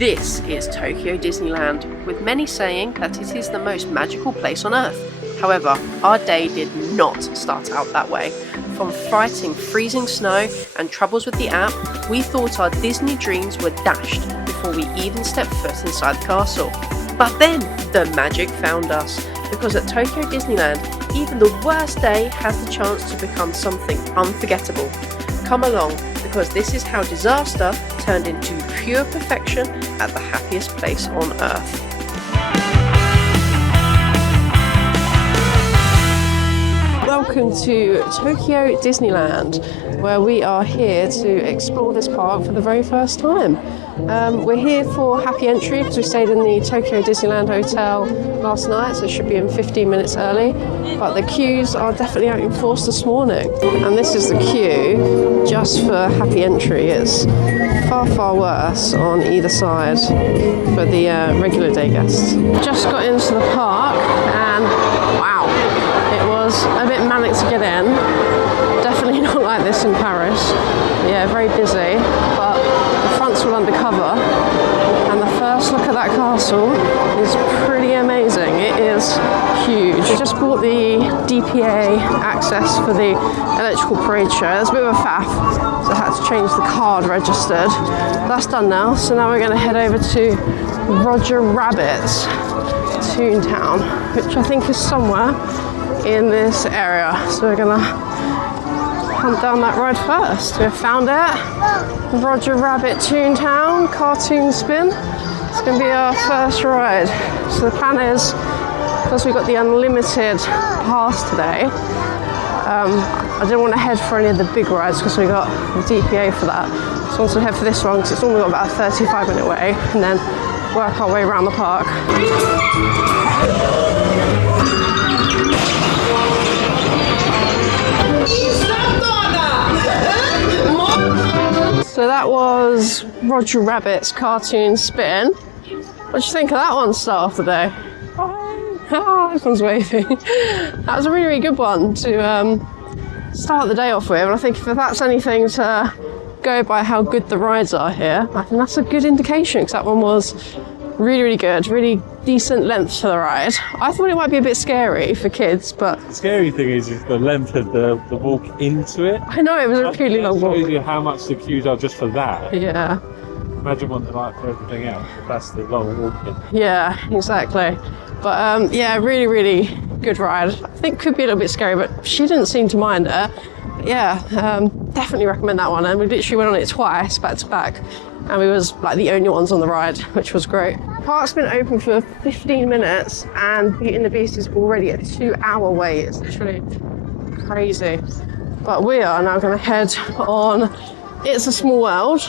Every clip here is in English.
This is Tokyo Disneyland, with many saying that it is the most magical place on earth. However, our day did not start out that way. From fighting freezing snow and troubles with the app, we thought our Disney dreams were dashed before we even stepped foot inside the castle. But then, the magic found us, because at Tokyo Disneyland, even the worst day has the chance to become something unforgettable. Come along, because this is how disaster turned into pure perfection at the happiest place on earth. Welcome to Tokyo Disneyland, where we are here to explore this park for the very first time. We're here for happy entry because we stayed in the Tokyo Disneyland Hotel last night, so it should be in 15 minutes early. But the queues are definitely out in force this morning. And this is the queue just for happy entry. It's far, far worse on either side for the regular day guests. Just got into the park and wow, it was a bit manic to get in. Definitely not like this in Paris. Yeah, very busy, but the front's all undercover. And the first look at that castle is pretty amazing. It is huge. I just bought the DPA access for the electrical parade show. There's a bit of a faff, so I had to change the card registered. That's done now, so now we're going to head over to Rodger Rabbit's Toontown, which I think is somewhere in this area. So we're going to hunt down that ride first. We have found it. Rodger Rabbit Toontown cartoon spin. It's going to be our first ride. So the plan is, because we've got the unlimited pass today, I didn't want to head for any of the big rides because we got the DPA for that. So I wanted to head for this one because it's only got about a 35-minute way, and then work our way around the park. So that was Rodger Rabbit's cartoon spin. What do you think of that one to start off the day? Oh, everyone's waving. That was a really, really good one to start the day off with. And I think if that's anything to go by how good the rides are here, I think that's a good indication, because that one was really, really good, really decent length to the ride. I thought it might be a bit scary for kids, but... The scary thing is the length of the walk into it. I know, it was a really long walk. It shows you how much the queues are just for that. Yeah. Imagine what they're like for everything else, if that's the long walking. Yeah, exactly. But yeah, really, really good ride. I think could be a little bit scary, but she didn't seem to mind it. But yeah, definitely recommend that one. And we literally went on it twice, back to back. And we was like the only ones on the ride, which was great. The park's been open for 15 minutes and Beauty and the Beast is already a 2-hour wait. It's literally crazy. But we are now going to head on It's a Small World.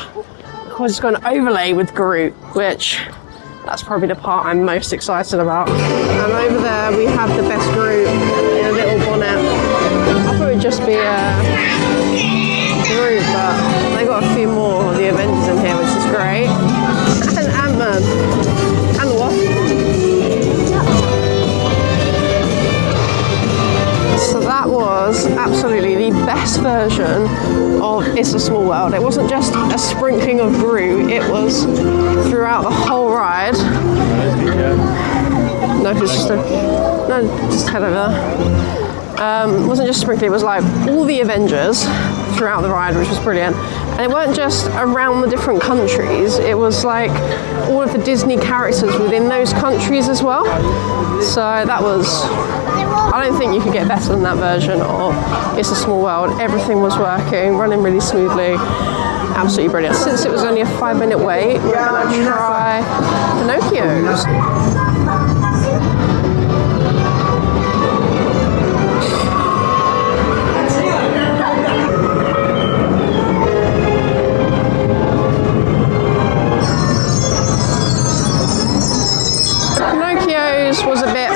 We're just going to overlay with Groot, which that's probably the part I'm most excited about. And over there we have the best Groot in a little bonnet. I thought it would just be Groot, but they got a few more of the Avengers in here, which is great. And Ant-Man. And the Wasp. So that was absolutely the best version of It's a Small World. It wasn't just a sprinkling of Groot, it was throughout the whole ride. No, just head over there. It wasn't just sprinkling, it was like all the Avengers throughout the ride, which was brilliant. And it weren't just around the different countries, it was like all of the Disney characters within those countries as well. So that was, I don't think you could get better than that version of It's a Small World. Everything was working, running really smoothly. Absolutely brilliant. Since it was only a 5-minute wait, we're going to try Pinocchio's. Pinocchio's was a bit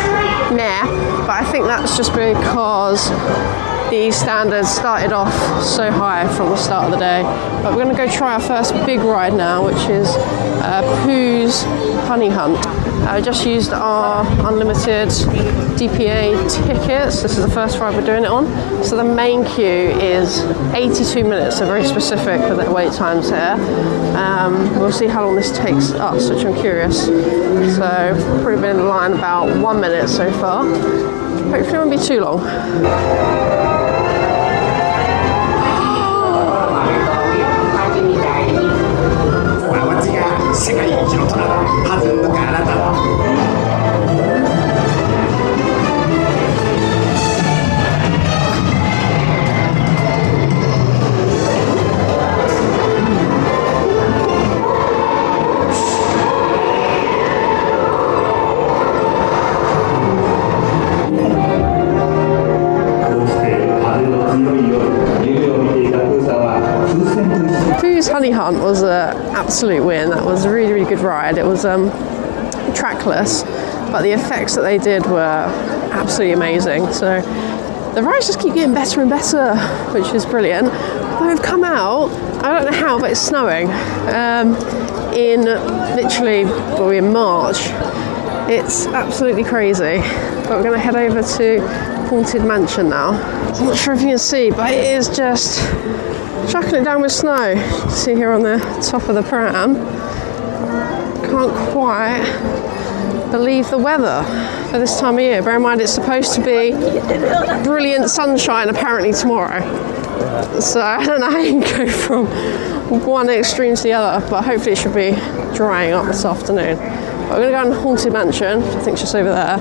meh, but I think that's just because the standards started off so high from the start of the day. But we're going to go try our first big ride now, which is Pooh's Hunny Hunt. I just used our unlimited DPA tickets. This is the first ride we're doing it on. So the main queue is 82 minutes, so very specific with the wait times here. We'll see how long this takes us, which I'm curious. So we've probably been in line about 1 minute so far. Hopefully it won't be too long. Pooh's Hunny Hunt was an absolute win. That was a really, really good ride. It was trackless, but the effects that they did were absolutely amazing. So the rides just keep getting better and better, which is brilliant. But we've come out, I don't know how, but it's snowing. In literally, well, in March. It's absolutely crazy. But we're going to head over to Haunted Mansion now. I'm not sure if you can see, but it is just chucking it down with snow. You can see here on the top of the pram. Can't quite believe the weather for this time of year. Bear in mind it's supposed to be brilliant sunshine apparently tomorrow. So I don't know how you can go from one extreme to the other, but hopefully it should be drying up this afternoon. But we're going to go on Haunted Mansion, which I think is just over there.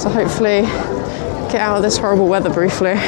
So hopefully get out of this horrible weather briefly.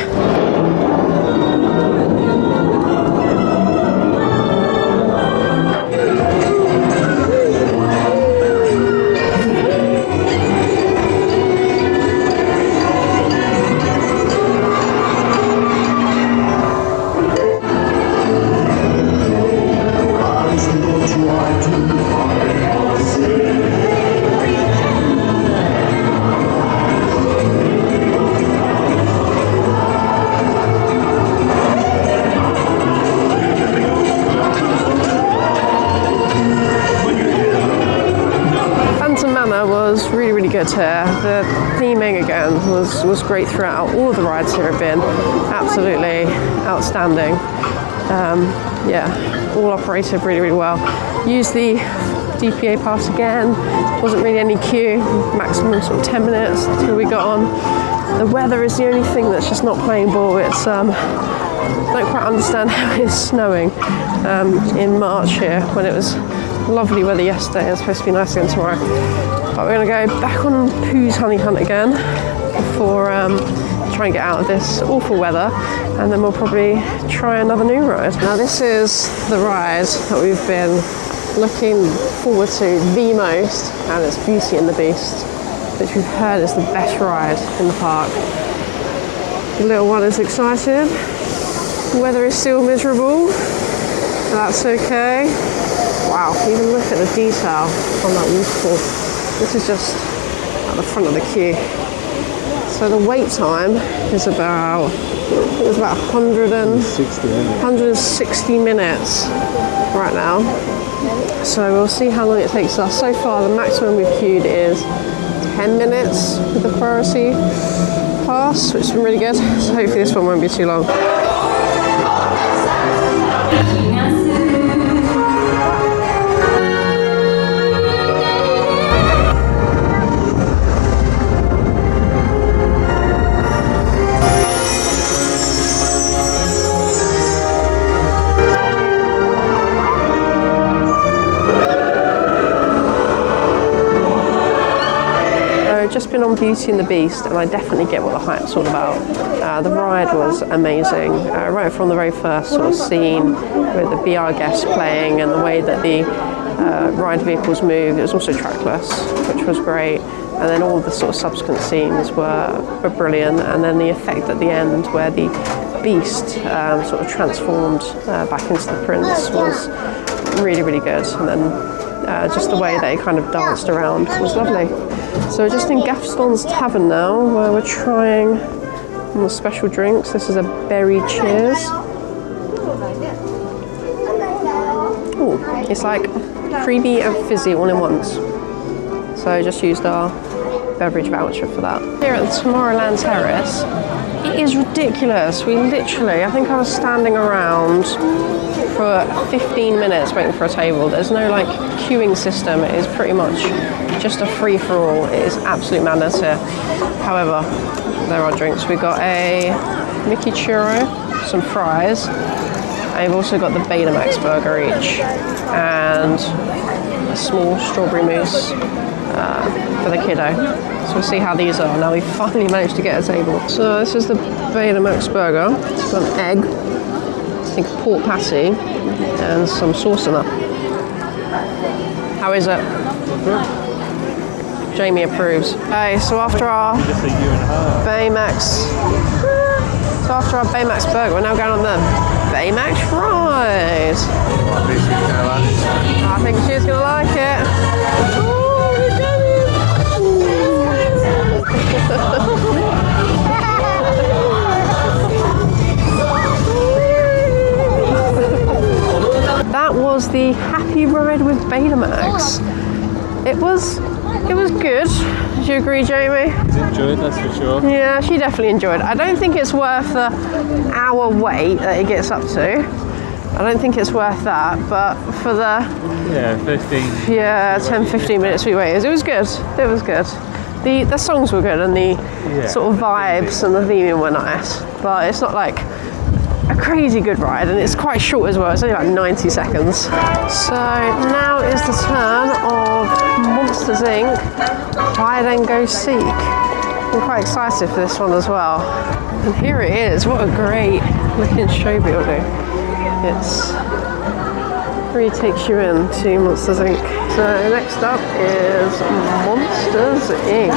Was really, really good here. The theming again was great throughout. All of the rides here have been absolutely outstanding. Yeah, all operated really, really well. Used the DPA pass again. Wasn't really any queue. Maximum sort of 10 minutes until we got on. The weather is the only thing that's just not playing ball. It's I don't quite understand how it's snowing in March here when it was lovely weather yesterday. It's supposed to be nice again tomorrow. But we're going to go back on Pooh's Hunny Hunt again before trying to get out of this awful weather, and then we'll probably try another new ride. Now this is the ride that we've been looking forward to the most, and it's Beauty and the Beast, which we've heard is the best ride in the park. The little one is excited. The weather is still miserable, but that's okay. Wow, even look at the detail on that waterfall. This is just at the front of the queue. So the wait time is about, it was about 160 minutes right now. So we'll see how long it takes us. So far, the maximum we've queued is 10 minutes with the priority pass, which has been really good. So hopefully this one won't be too long. Just been on Beauty and the Beast, and I definitely get what the hype's all about. The ride was amazing, right from the very first sort of scene with the VR guests playing and the way that the ride vehicles move. It was also trackless, which was great, and then all the sort of subsequent scenes were brilliant, and then the effect at the end where the Beast sort of transformed back into the Prince was really, really good, and then just the way they kind of danced around was lovely. So we're just in Gaston's Tavern now, where we're trying the special drinks. This is a berry cheers. Ooh, it's like creamy and fizzy all in once. So just used our beverage voucher for that. Here at the Tomorrowland Terrace, it is ridiculous. We literally, I think I was standing around for 15 minutes waiting for a table. There's no like queuing system. It is pretty much just a free-for-all. It is absolute madness here. However, there are drinks. We've got a Mickey churro, some fries, and we've also got the Baymax burger each, and a small strawberry mousse for the kiddo. So we'll see how these are. Now we've finally managed to get a table. So this is the Baymax burger. It's got an egg, I think a pork patty, and some sauce in it. How is it? Jamie approves. Okay, so after our Baymax burger, we're now going on the Baymax fries. I think she's gonna like it. That was the happy ride with Baymax. It was good. Did you agree, Jamie? Enjoyed, that's for sure. Yeah, she definitely enjoyed it. I don't think it's worth the hour wait that it gets up to. I don't think it's worth that, but for the 10-15 minutes we waited, it was good. It was good. The songs were good and the sort of vibes and the theming were nice, but it's not like a crazy good ride, and it's quite short as well. It's only like 90 seconds. So now is the turn of Monsters Inc. Hide and Go Seek. I'm quite excited for this one as well. And here it is. What a great looking show building. It's really takes you in to Monsters Inc. So next up is Monsters Inc.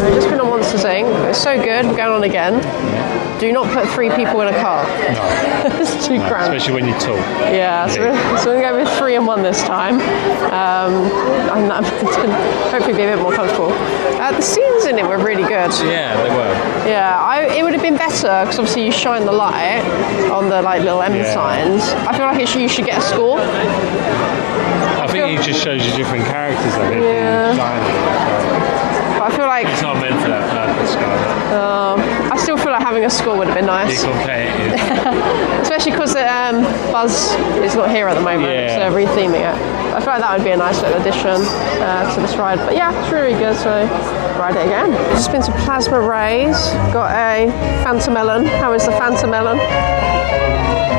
I've just been on Monsters Inc. It's so good. We're going on again. Do not put 3 people in a car. No. It's too cramped. Especially when you're tall. Yeah, so we're going to go with 3 and 1 this time. And that hopefully be a bit more comfortable. The scenes in it were really good. Yeah, they were. Yeah, it would have been better because obviously you shine the light on the like little M signs. I feel like you should get a score. I think it just shows you different characters of it. Yeah. But I feel like It's not meant for that purpose, I still feel like having a score would have been nice. You're competitive. Especially because Buzz is not here at the moment, so they're retheming it. I feel like that would be a nice little addition to this ride. But yeah, it's really good, so ride it again. Just been to Plasma Rays, got a Fanta Melon. How is the Fanta Melon?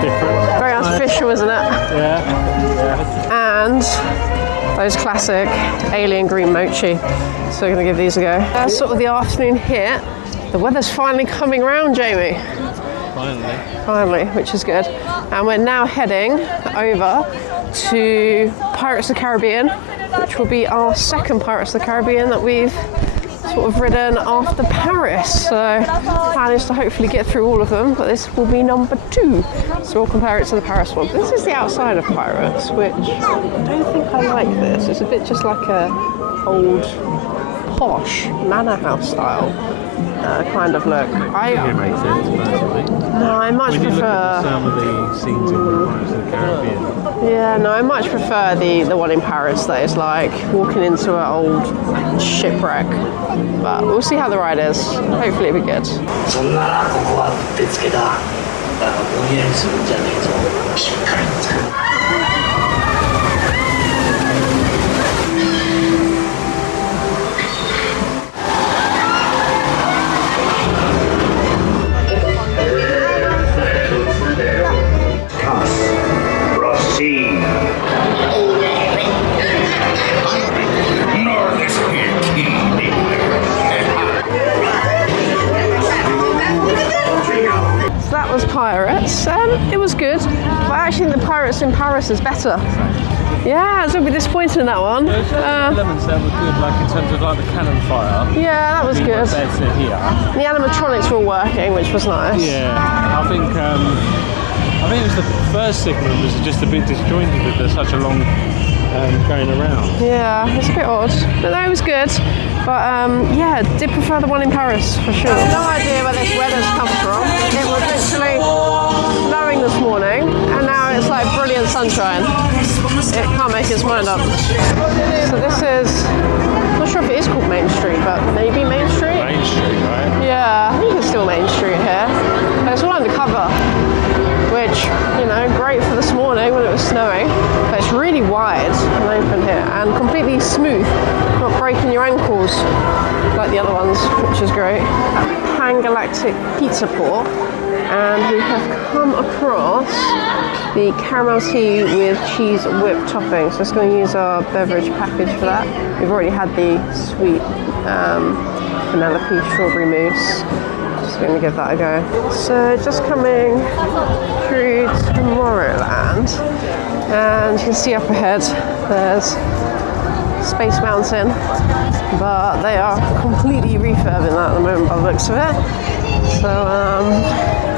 Different. Very artificial, isn't it? Yeah. And those classic alien green mochi. So we're going to give these a go. Sort of the afternoon hit. The weather's finally coming round, Jamie. Finally, which is good. And we're now heading over to Pirates of the Caribbean, which will be our second Pirates of the Caribbean that we've sort of ridden after Paris. So the plan is to hopefully get through all of them, but this will be number 2. So we'll compare it to the Paris one. This is the outside of Pirates, which I don't think I like this. It's a bit just like a old posh manor house style kind of look. It makes sense, personally. No, I much when prefer. You look at some of the scenes in the Pirates of the Caribbean. Yeah, no, I much prefer the one in Paris that is like walking into an old shipwreck. But we'll see how the ride is. Hopefully it'll be good. そんならここはうってつけだ。だがぼんやりするんじゃねえぞ。しっかりつく。Pirates. It was good, but I actually think the Pirates in Paris is better. Yeah, it's a bit disappointing, that one. There's elements there were good, like in terms of like the cannon fire. Yeah, that was good. Compared to here. The animatronics were all working, which was nice. Yeah, I think it was the first segment was just a bit disjointed with there's such a long going around. Yeah, it's a bit odd, but no, it was good. But yeah, did prefer the one in Paris for sure. I have no idea where this weather's come from. It was literally snowing this morning, and now it's like brilliant sunshine. It can't make its mind up. So this is, I'm not sure if it is called Main Street, but maybe Main Street? Main Street, right? Yeah, I think it's still Main Street here. But it's all undercover, which, you know, great for this morning when it was snowing. But it's really wide and open here, and completely smooth, not breaking your ankles like the other ones, which is great. Pan-Galactic Pizza Port, and we have come across the caramel tea with cheese whip topping. So it's going to use our beverage package for that. We've already had the sweet Penelope strawberry mousse. Just going to give that a go. So just coming through Tomorrowland, and you can see up ahead there's Space Mountain, but they are completely refurbing that at the moment by the looks of it. So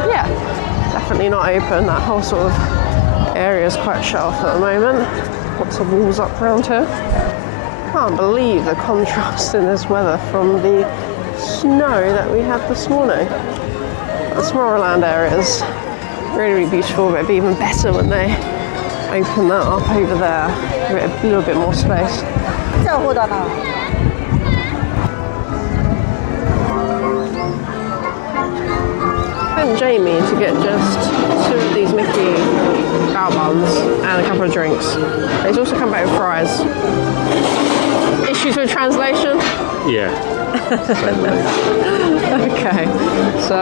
yeah, definitely not open. That whole sort of area is quite shut off at the moment. Lots of walls up around here. Can't believe the contrast in this weather from the snow that we had this morning. The Tomorrowland area is really, really beautiful, but it'd be even better when they open that up over there, give it a little bit more space. And Jamie to get just 2 of these Mickey bao buns and a couple of drinks. He's also come back with fries. Issues with translation? Yeah. Okay, so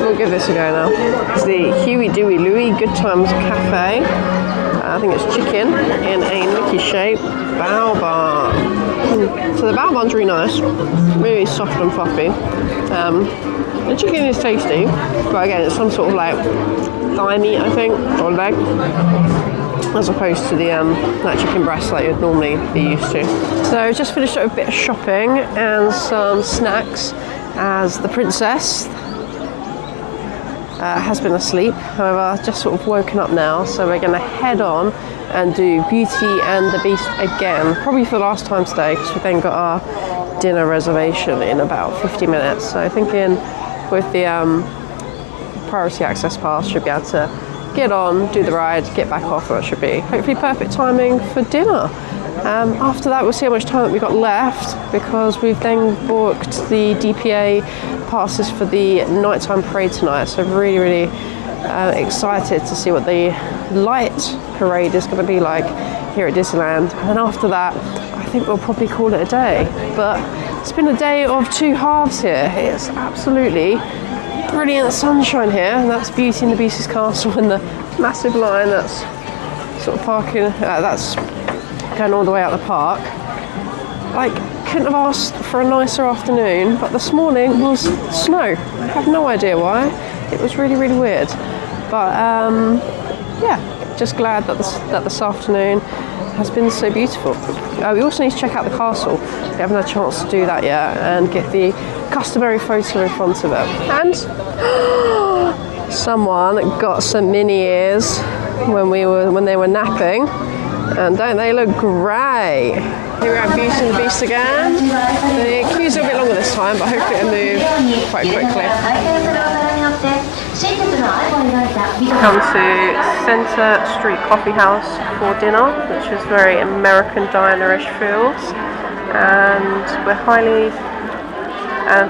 we'll give this a go now. It's the Huey, Dewey, Louie Good Times Cafe. I think it's chicken in a Mickey shape bao bun. So the bao bun's really nice, really soft and fluffy. The chicken is tasty, but again, it's some sort of like thigh meat, I think, or leg, as opposed to the that chicken breast that you'd normally be used to. So just finished up a bit of shopping and some snacks, as the princess has been asleep. However, just sort of woken up now, so we're going to head on and do Beauty and the Beast again, probably for the last time today, because we've then got our dinner reservation in about 50 minutes. So thinking with the priority access pass, should be able to get on, do the ride, get back off, or it should be hopefully perfect timing for dinner. After that, we'll see how much time we've got left, because we've then booked the DPA passes for the nighttime parade tonight. So really, really excited to see what the light parade is going to be like here at Disneyland. And then after that, I think we'll probably call it a day. But it's been a day of 2 halves here. It's absolutely brilliant sunshine here, and that's Beauty and the Beast's castle, and the massive line that's sort of parking, that's going all the way out the park. Like, couldn't have asked for a nicer afternoon, but this morning was snow. I have no idea why. It was really, really weird. But yeah, just glad that this afternoon has been so beautiful. We also need to check out the castle. We haven't had a chance to do that yet, and get the customary photo in front of it. And someone got some mini ears when they were napping, and don't they look great? Here we are, Beauty and the Beast again. The queue's a bit longer this time, but hopefully it'll move quite quickly. Come to Center Street Coffeehouse for dinner, which is very American diner-ish feels, and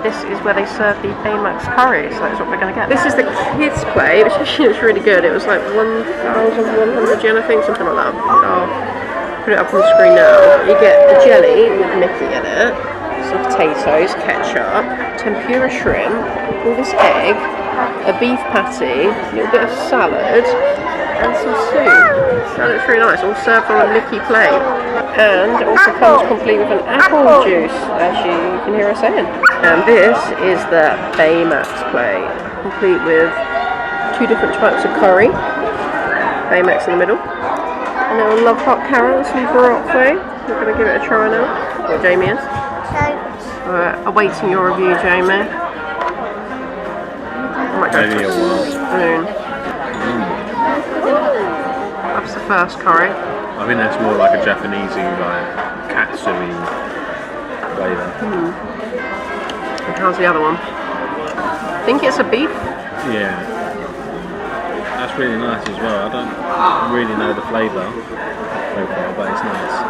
this is where they serve the Baymax curry, so that's what we're going to get. This is the kids' plate, which actually looks really good. It was like 1,100 yen, I think, something like that. I'll put it up on the screen now. You get a jelly with Mickey in it, some potatoes, ketchup, tempura shrimp, all this egg, a beef patty, a little bit of salad, and some soup. That looks really nice, all served on a Mickey plate. And it also comes complete with an apple juice, as you can hear us saying. And this is the Baymax plate, complete with 2 different types of curry, Baymax in the middle, And I love hot carrots and broccoli. We're going to give it a try now. Well, Jamie is. Alright, awaiting your review, Jamie. I might go for a spoon. That's the first curry. I think that's more like a Japanese, like katsui flavour. And how's the other one? I think it's a beef. Yeah. That's really nice as well. I don't really know the flavour profile, but it's nice.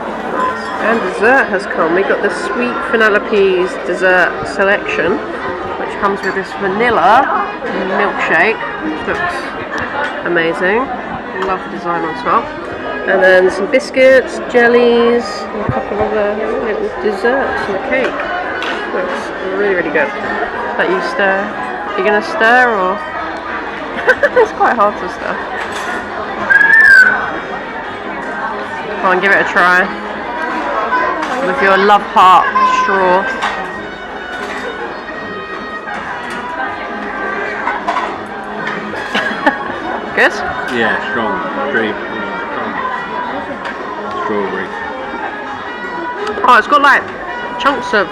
And dessert has come. We got the sweet Penelope's dessert selection, which comes with this vanilla milkshake, which looks amazing. Love the design on top. And then some biscuits, jellies, and a couple of other little desserts and a cake. Looks really, really good. That you stir. Are you going to stir or? It's quite hard to stir. Come on, give it a try. With your love heart straw. Good? Yeah, strong. Very strong. Strawberry. Oh, it's got like chunks of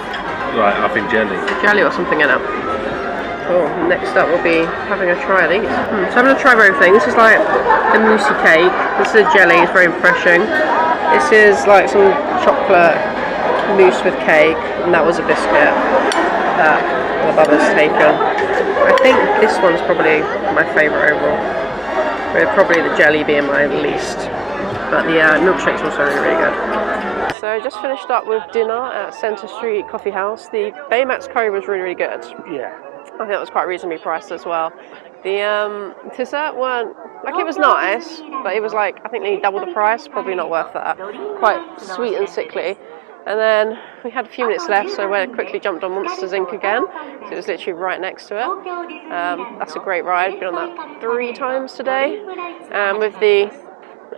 Right, I think jelly or something in it. Cool. Next up we'll be having a try of these. So I'm going to try everything. This is like a moussey cake. This is a jelly, it's very refreshing. This is like some chocolate mousse with cake, and that was a biscuit that the mother's taken. I think this one's probably my favourite overall. With probably the jelly being my least. But the milkshake's also really, really good. So I just finished up with dinner at Centre Street Coffeehouse. The Baymax curry was really, really good. Yeah. I think it was quite reasonably priced as well. The dessert weren't, like it was nice, but it was like, I think nearly double the price, probably not worth that. Quite sweet and sickly. And then we had a few minutes left, so we quickly jumped on Monsters Inc. again. So it was literally right next to it. That's a great ride, been on that 3 times today. With the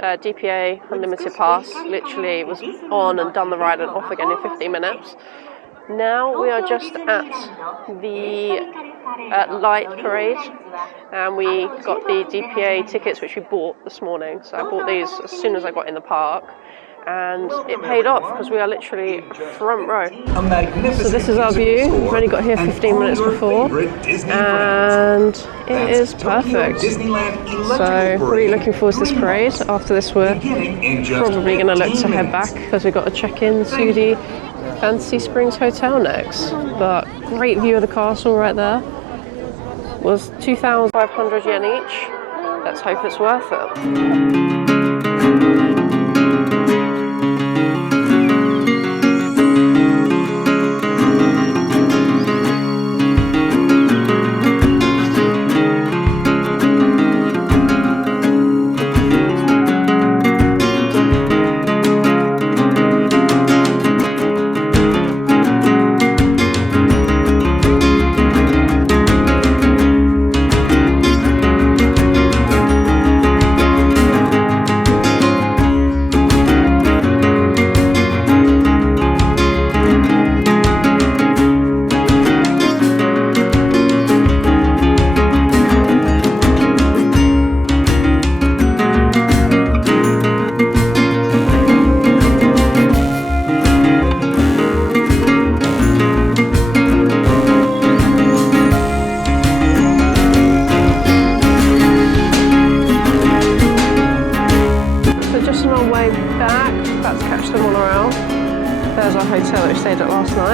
DPA Unlimited Pass, literally was on and done the ride and off again in 15 minutes. Now we are just at the light parade, and we got the DPA tickets which we bought this morning. So I bought these as soon as I got in the park, and it paid off because we are literally front row. So this is our view. We've only got here 15 minutes before, and it is perfect. So really looking forward to this parade. After this we're probably going to look to head back because we've got to check in to the Fantasy Springs Hotel next. But great view of the castle right there. Was 2,500 yen each. Let's hope it's worth it.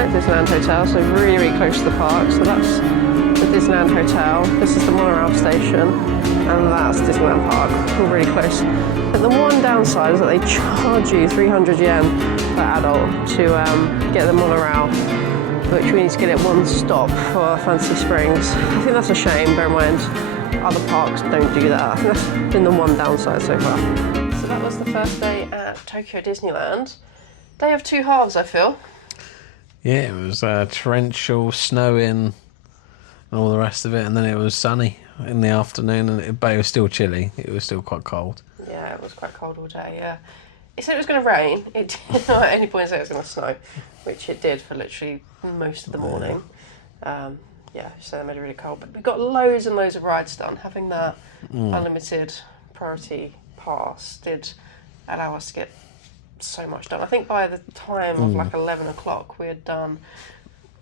Disneyland Hotel, so really, really close to the park. So that's the Disneyland Hotel, this is the monorail station, and that's Disneyland Park, all really close. But the one downside is that they charge you 300 yen per adult to get the monorail, which we need to get it one stop for Fantasy Springs. I think that's a shame, bear in mind other parks don't do that. I think that's been the one downside so far. So that was the first day at Tokyo Disneyland. Day of 2 halves, I feel. Yeah, it was torrential, snowing, and all the rest of it, and then it was sunny in the afternoon, but it was still chilly. It was still quite cold. Yeah, it was quite cold all day, yeah. It said it was going to rain. It did not at any point say it was going to snow, which it did for literally most of the morning. Yeah, so it made it really cold. But we got loads and loads of rides done. Having that unlimited priority pass did allow us to get so much done. I think by the time of like 11 o'clock, we had done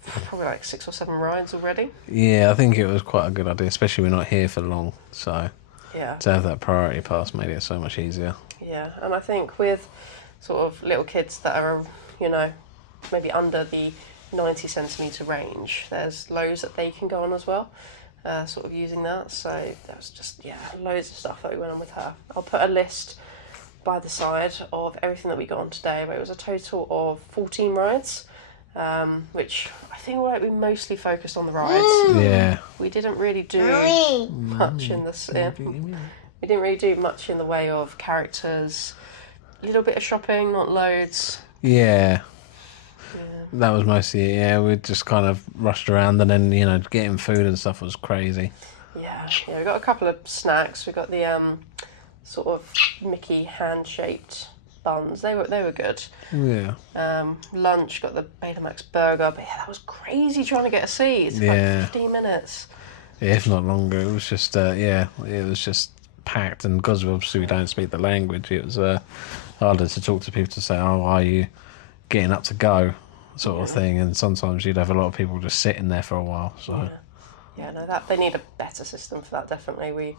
probably like 6 or 7 rides already. Yeah, I think it was quite a good idea, especially we're not here for long. So Yeah. to have that priority pass made it so much easier. Yeah, and I think with sort of little kids that are, you know, maybe under the 90 centimetre range, there's loads that they can go on as well, sort of using that. So there was just, loads of stuff that we went on with her. I'll put a list by the side of everything that we got on today, but it was a total of 14 rides, which I think we mostly focused on the rides. Yeah. We didn't really do much in this. We didn't really do much in the way of characters. A little bit of shopping, not loads. Yeah. That was mostly it. Yeah, we just kind of rushed around, and then getting food and stuff was crazy. Yeah. We got a couple of snacks. We got the sort of Mickey hand-shaped buns. They were good. Yeah. Lunch, got the Baymax burger, but that was crazy trying to get a seat. It took like 15 minutes. Yeah, if not longer. It was just it was just packed, and because obviously we don't speak the language, it was harder to talk to people to say, "Oh, are you getting up to go?" sort of thing. And sometimes you'd have a lot of people just sitting there for a while. So that they need a better system for that. Definitely, we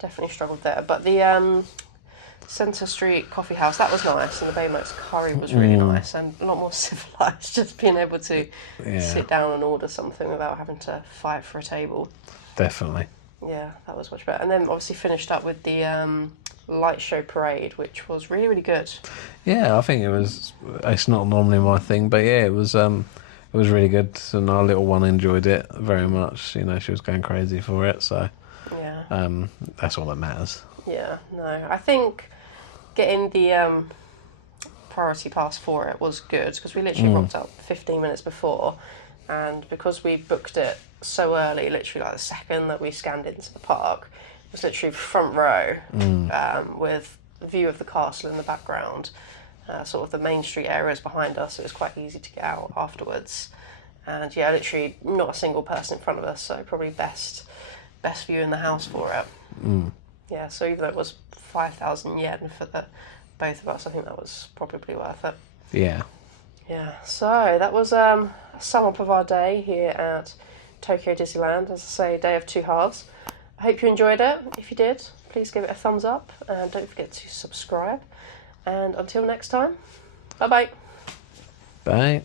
definitely struggled there. But the Centre Street Coffeehouse, that was nice, and the Baymax curry was really nice and a lot more civilised. Just being able to sit down and order something without having to fight for a table. Definitely. Yeah, that was much better. And then obviously finished up with the light show parade, which was really, really good. Yeah, I think it's not normally my thing, but yeah, it was really good, and our little one enjoyed it very much. She was going crazy for it, so that's all that matters. Yeah, no, I think getting the priority pass for it was good, because we literally rocked up 15 minutes before, and because we booked it so early, literally like the second that we scanned into the park, it was literally front row with the view of the castle in the background, sort of the main street areas behind us. It was quite easy to get out afterwards, and literally not a single person in front of us, so probably best view in the house for it. Yeah, so even though it was 5,000 yen for both of us, I think that was probably worth it. Yeah. Yeah, so that was a sum up of our day here at Tokyo Disneyland. As I say, day of two halves. I hope you enjoyed it. If you did, please give it a thumbs up, and don't forget to subscribe. And until next time, bye-bye. Bye.